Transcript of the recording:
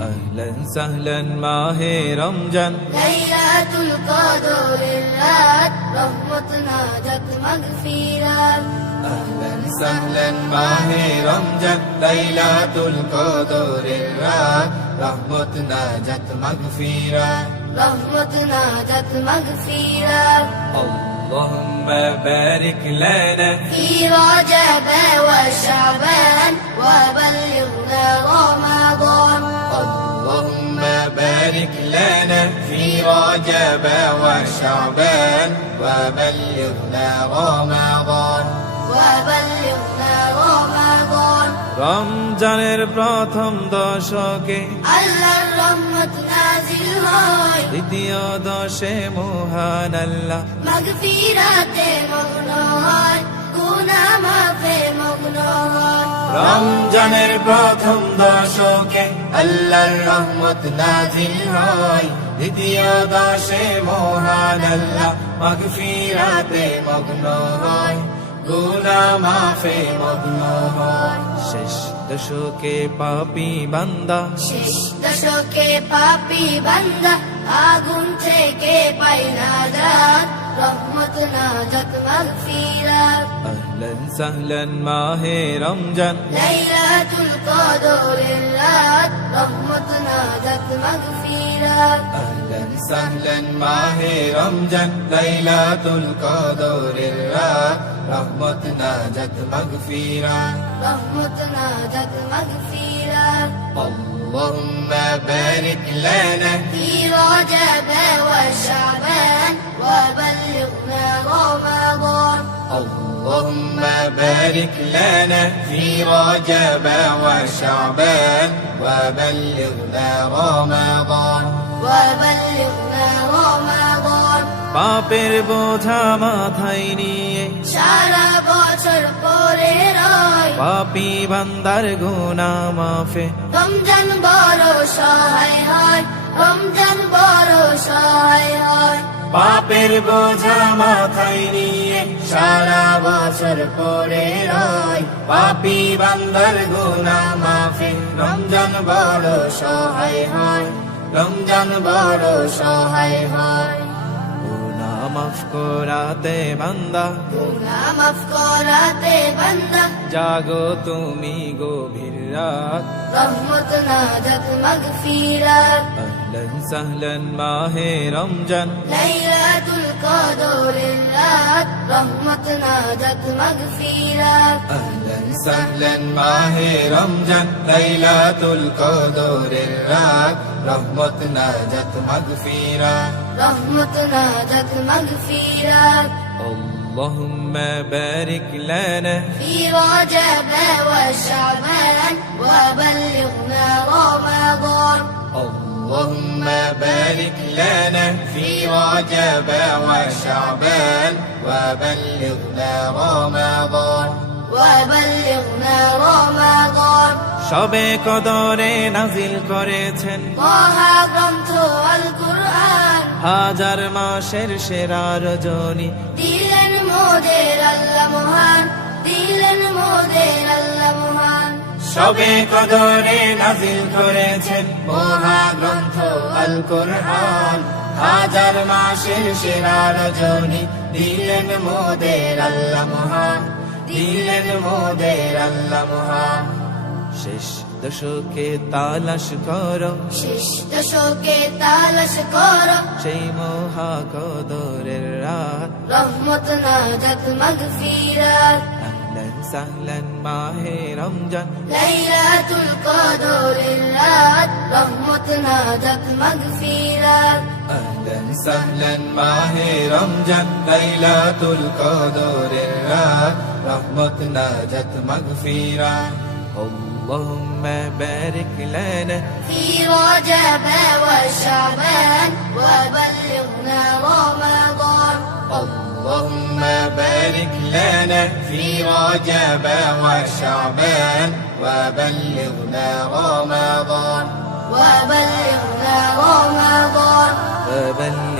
أهلا سهلا معه رمجا. ليلة القدر الرات رحمتنا جت في أهلا سهلا معه رمجا. ليلة القدر الرات رحمتنا جت في رحمتنا جت في اللهم بارك لنا في رجب وشعبان رجب وشعبان وبلغنا رمضان وبلغنا رمضان রমজানের প্রথম দশকে আল্লাহর রহমত নাজিল হয় দ্বিতীয় দশে মহান আল্লাহ মাগফিরাতে মগ্ন হয় গুনাহ মাফে মগ্ন হয় রমজানের প্রথম দশকে আল্লাহর রহমত নাজিল হয় দ্বিতীয় দশে মহান আল্লাহ মাগফিরাতে মগ্ন হয় গুনা মাফে মগ্ন হয় শেষ দশকে পাপি বান্দা শেষ দশকে পাপি বান্দা আগুন থেকে পাই নাজাত রহমত নাজাত মাগফিরাত আহলান সাহলান মাহে রমজান লাইলাতুল قدر الله رحمتنا ذات مغفرة أهلا سهلا ماهي رمجان ليلة القدر الله رحمتنا ذات مغفرة رحمتنا ذات مغفرة اللهم بارك لنا في رجب وشعبان بارك لنا في رجب وشعبان وبلغنا رمضان وبلغنا رمضان পাপের বোঝা মাথায় নিয়ে সারা বছর পরে রয় পাপি বান্দার গুনা মাফে রমজান বড় সহায় হয় পাপের বোঝা মাথায় নিয়ে সারা বছর পরে রয়। পাপি বান্দার গুনা মাফে, রমজান বড় সহায় হয়, রমজান বড় সহায় হয়। মাফ করাতে বান্দা। মাফ করাতে বান্দা। জাগো তুমি গভীর রাত। রহমত নাজাত মাগফিরাত আহলান সাহলান মাহে রমজান। লাইলাতুল কদরের রাত। রহমত নাজাত মাগফিরাত আহলান সাহলান মাহে রমজান। লাইলাতুল কদরের রাত। رحمت جت مغفرة. رحمت ناجت مغفيرا اللهم بارك لنا في رجب وشعبان وبلغنا رمضان. اللهم بارك لنا في رجب وشعبان وبلغنا رمضان. وبلغنا رمضان. সবে কদরে নাজিল করেছেন। মহাগ্রন্থ আল কুরআন হাজার মাসের সেরা রজনী। দিলেন মোদের আল্লাহ মহান দিলেন মোদের আল্লাহ মহান। সবে কদরে নাজিল করেছেন মহাগ্রন্থ আল কোরআন হাজার মাসের সেরা রজনী। দিলেন মোদের আল্লাহ মহান দিলেন মোদের আল্লাহ মহান। শেষ দশকে তালাশ কর। শেষ দশকে তালাশ কর। সেই মহা কদরের রাত। রহমত নাজাত মাগফিরাত আহলান সাহলান মাহে রমজান। লাইলাতুল কদরের রাত। রহমত নাজাত মাগফিরাত আহলান সাহলান মাহে রমজান। লাইলাতুল কদরের রাত। রহমত নাজাত মাগফিরাত اللهم بارك لنا في رجب وشعبان وبلغنا رمضان. اللهم بارك لنا في رجب وشعبان وبلغنا رمضان. وبلغنا رمضان. وبلغنا